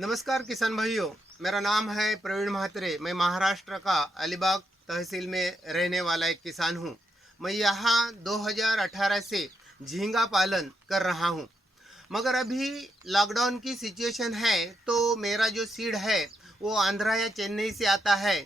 नमस्कार किसान भाइयों, मेरा नाम है प्रवीण महात्रे। मैं महाराष्ट्र का अलीबाग तहसील में रहने वाला एक किसान हूँ। मैं यहाँ 2018 से झींगा पालन कर रहा हूँ, मगर अभी लॉकडाउन की सिचुएशन है तो मेरा जो सीड है वो आंध्रा या चेन्नई से आता है।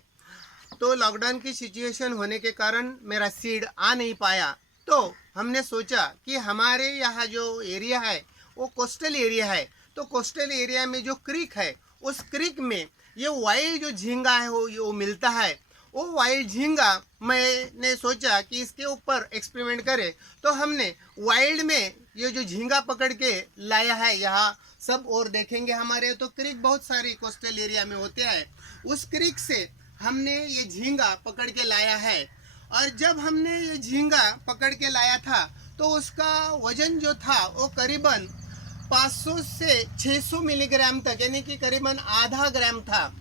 तो लॉकडाउन की सिचुएशन होने के कारण मेरा सीड आ नहीं पाया। तो हमने सोचा कि हमारे यहाँ जो एरिया है वो कोस्टल एरिया है, तो कोस्टल एरिया में जो क्रीक है उस क्रीक में ये वाइल्ड जो झींगा है वो मिलता है। वो वाइल्ड झींगा मैंने सोचा कि इसके ऊपर एक्सपेरिमेंट करें। तो हमने वाइल्ड में ये जो झींगा पकड़ के लाया है, यहाँ सब और देखेंगे हमारे तो क्रीक बहुत सारी कोस्टल एरिया में होते हैं। उस क्रीक से हमने ये झींगा पकड़ के लाया है, और जब हमने ये झींगा पकड़ के लाया था तो उसका वजन जो था वो करीबन 500 से 600 मिलीग्राम तक, यानी कि करीबन आधा ग्राम था।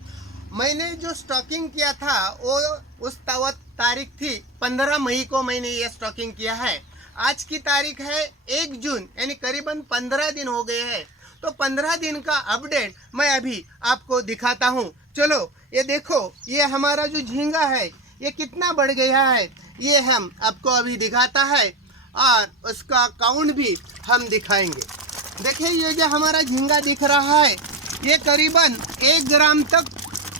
मैंने जो स्टॉकिंग किया था वो उस तारीख थी 15 मई को मैंने ये स्टॉकिंग किया है। आज की तारीख है 1 जून, यानी करीबन 15 दिन हो गए हैं। तो 15 दिन का अपडेट मैं अभी आपको दिखाता हूँ। चलो ये देखो, ये हमारा जो झींगा है ये कितना बढ़ गया है, ये हम आपको अभी दिखाता है और उसका काउंट भी हम दिखाएंगे। देखिए ये जो हमारा झींगा दिख रहा है ये करीबन 1 ग्राम तक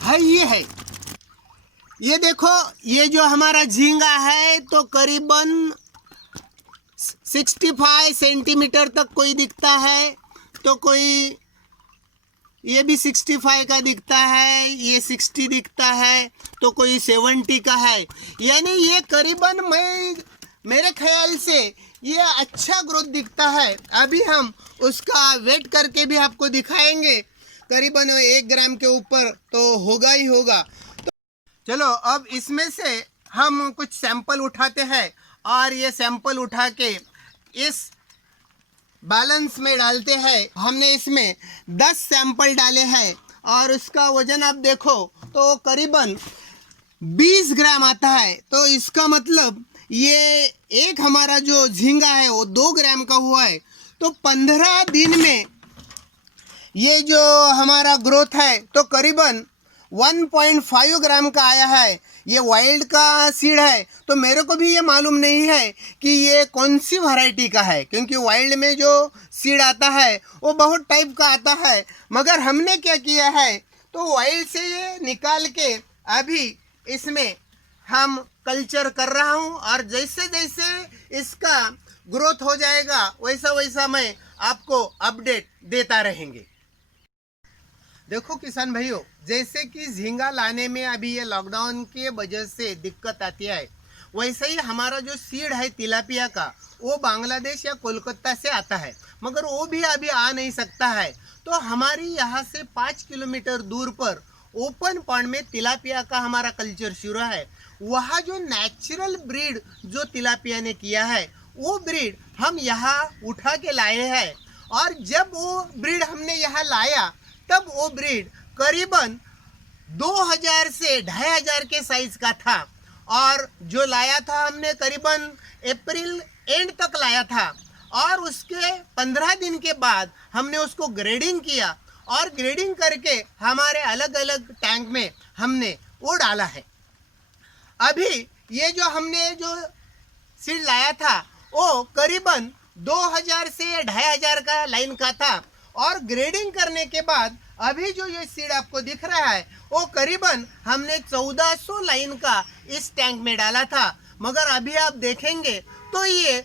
है ही है। ये देखो, ये जो हमारा झींगा है तो करीबन 65 सेंटीमीटर तक कोई दिखता है, तो कोई ये भी 65 का दिखता है, ये 60 दिखता है, तो कोई 70 का है। यानी ये करीबन मेरे ख्याल से ये अच्छा ग्रोथ दिखता है। अभी हम उसका वेट करके भी आपको दिखाएंगे, करीबन 1 ग्राम के ऊपर तो होगा ही होगा। तो चलो अब इसमें से हम कुछ सैंपल उठाते हैं और ये सैंपल उठा के इस बैलेंस में डालते हैं। हमने इसमें 10 सैंपल डाले हैं और उसका वजन आप देखो तो करीबन 20 ग्राम आता है। तो इसका मतलब ये एक हमारा जो झींगा है वो 2 ग्राम का हुआ है। तो 15 दिन में ये जो हमारा ग्रोथ है तो करीबन 1.5 ग्राम का आया है। ये वाइल्ड का सीड है, तो मेरे को भी ये मालूम नहीं है कि ये कौन सी वैरायटी का है, क्योंकि वाइल्ड में जो सीड आता है वो बहुत टाइप का आता है। मगर हमने क्या किया है तो वाइल्ड से ये निकाल के अभी इसमें हम कल्चर कर रहा हूँ, और जैसे जैसे इसका ग्रोथ हो जाएगा वैसा वैसा मैं आपको अपडेट देता रहेंगे। देखो किसान भाइयों, जैसे कि झींगा लाने में अभी ये लॉकडाउन के वजह से दिक्कत आती है, वैसे ही हमारा जो सीड है तिलापिया का वो बांग्लादेश या कोलकाता से आता है, मगर वो भी अभी आ नहीं सकता है। तो हमारी यहाँ से 5 किलोमीटर दूर पर ओपन पॉन्ड में तिलापिया का हमारा कल्चर शुरू है। वहाँ जो नेचुरल ब्रीड जो तिलापिया ने किया है वो ब्रीड हम यहाँ उठा के लाए हैं, और जब वो ब्रीड हमने यहाँ लाया तब वो ब्रीड करीबन 2000 से 2500 के साइज का था, और जो लाया था हमने करीबन अप्रैल एंड तक लाया था। और उसके 15 दिन के बाद हमने उसको ग्रेडिंग किया, और ग्रेडिंग करके हमारे अलग अलग टैंक में हमने वो डाला है। अभी ये जो हमने जो सीड लाया था वो करीबन 2000 से 2500 का लाइन का था, और ग्रेडिंग करने के बाद अभी जो ये सीड आपको दिख रहा है वो करीबन हमने 1400 लाइन का इस टैंक में डाला था। मगर अभी आप देखेंगे तो ये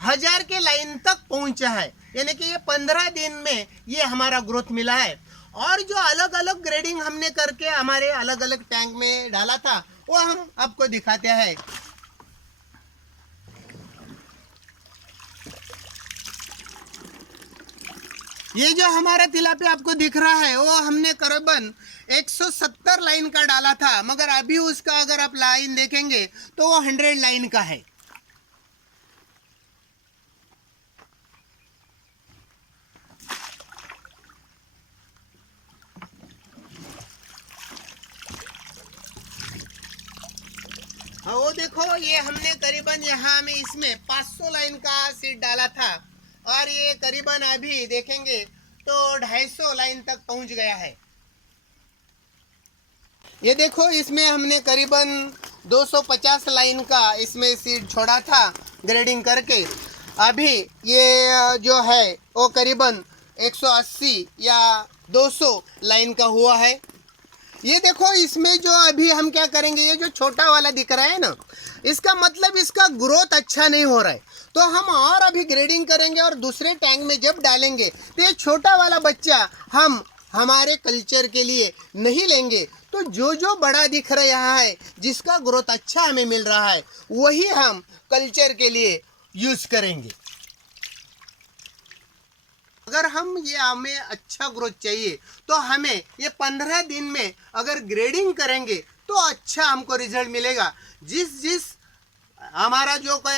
1000 के लाइन तक पहुंचा है, यानी कि ये 15 दिन में ये हमारा ग्रोथ मिला है। और जो अलग अलग ग्रेडिंग हमने करके हमारे अलग अलग टैंक में डाला था वो हम आपको दिखाते हैं। ये जो हमारा तिलापिया आपको दिख रहा है वो हमने करीबन 170 लाइन का डाला था, मगर अभी उसका अगर आप लाइन देखेंगे तो वो 100 लाइन का है। हाँ वो देखो, ये हमने करीबन यहाँ में इसमें 500 लाइन का सीड डाला था, और ये करीबन अभी देखेंगे तो 250 लाइन तक पहुंच गया है। ये देखो, इसमें हमने करीबन 250 लाइन का इसमें सीड छोड़ा था ग्रेडिंग करके। अभी ये जो है वो करीबन 180 या 200 लाइन का हुआ है। ये देखो, इसमें जो अभी हम क्या करेंगे, ये जो छोटा वाला दिख रहा है ना, इसका मतलब इसका ग्रोथ अच्छा नहीं हो रहा है, तो हम और अभी ग्रेडिंग करेंगे और दूसरे टैंक में जब डालेंगे तो ये छोटा वाला बच्चा हम हमारे कल्चर के लिए नहीं लेंगे। तो जो जो बड़ा दिख रहा है, जिसका ग्रोथ अच्छा हमें मिल रहा है, वही हम कल्चर के लिए यूज करेंगे। अगर हमें अच्छा ग्रोथ चाहिए तो हमें ये 15 दिन में अगर ग्रेडिंग करेंगे तो अच्छा हमको रिजल्ट मिलेगा। जिस हमारा जो कोई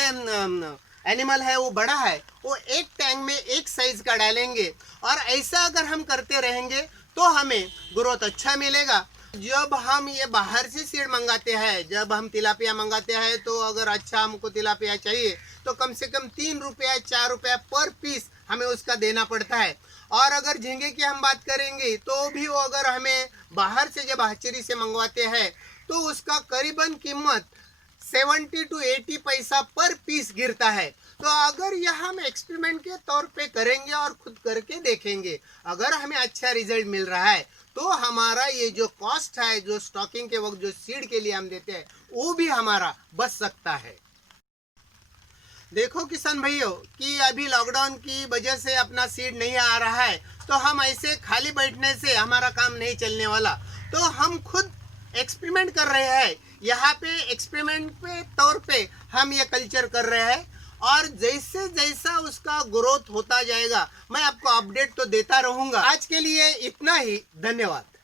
एनिमल है वो बड़ा है, वो एक टैंक में एक साइज का डालेंगे, और ऐसा अगर हम करते रहेंगे तो हमें ग्रोथ अच्छा मिलेगा। जब हम ये बाहर से सीड मंगाते हैं, जब हम तिलापिया मंगाते हैं, तो अगर अच्छा हमको तिलापिया चाहिए तो कम से कम 3 रुपया 4 रुपया पर पीस हमें उसका देना पड़ता है। और अगर झींगे की हम बात करेंगे तो भी वो अगर हमें बाहर से जब hatchery से मंगवाते हैं तो उसका करीबन कीमत 70 to 80 पैसा पर पीस गिरता है। तो अगर यह हम एक्सपेरिमेंट के तौर पे करेंगे और खुद करके देखेंगे, अगर हमें अच्छा रिजल्ट मिल रहा है तो हमारा ये जो कॉस्ट है, जो स्टॉकिंग के वक्त जो सीड के लिए हम देते हैं, वो भी हमारा बच सकता है। देखो किसान भाइयों कि अभी लॉकडाउन की वजह से अपना सीड नहीं आ रहा है, तो हम ऐसे खाली बैठने से हमारा काम नहीं चलने वाला। तो हम खुद एक्सपेरिमेंट कर रहे हैं, यहाँ पे एक्सपेरिमेंट पे तौर पे हम ये कल्चर कर रहे हैं, और जैसे जैसा उसका ग्रोथ होता जाएगा मैं आपको अपडेट तो देता रहूंगा। आज के लिए इतना ही, धन्यवाद।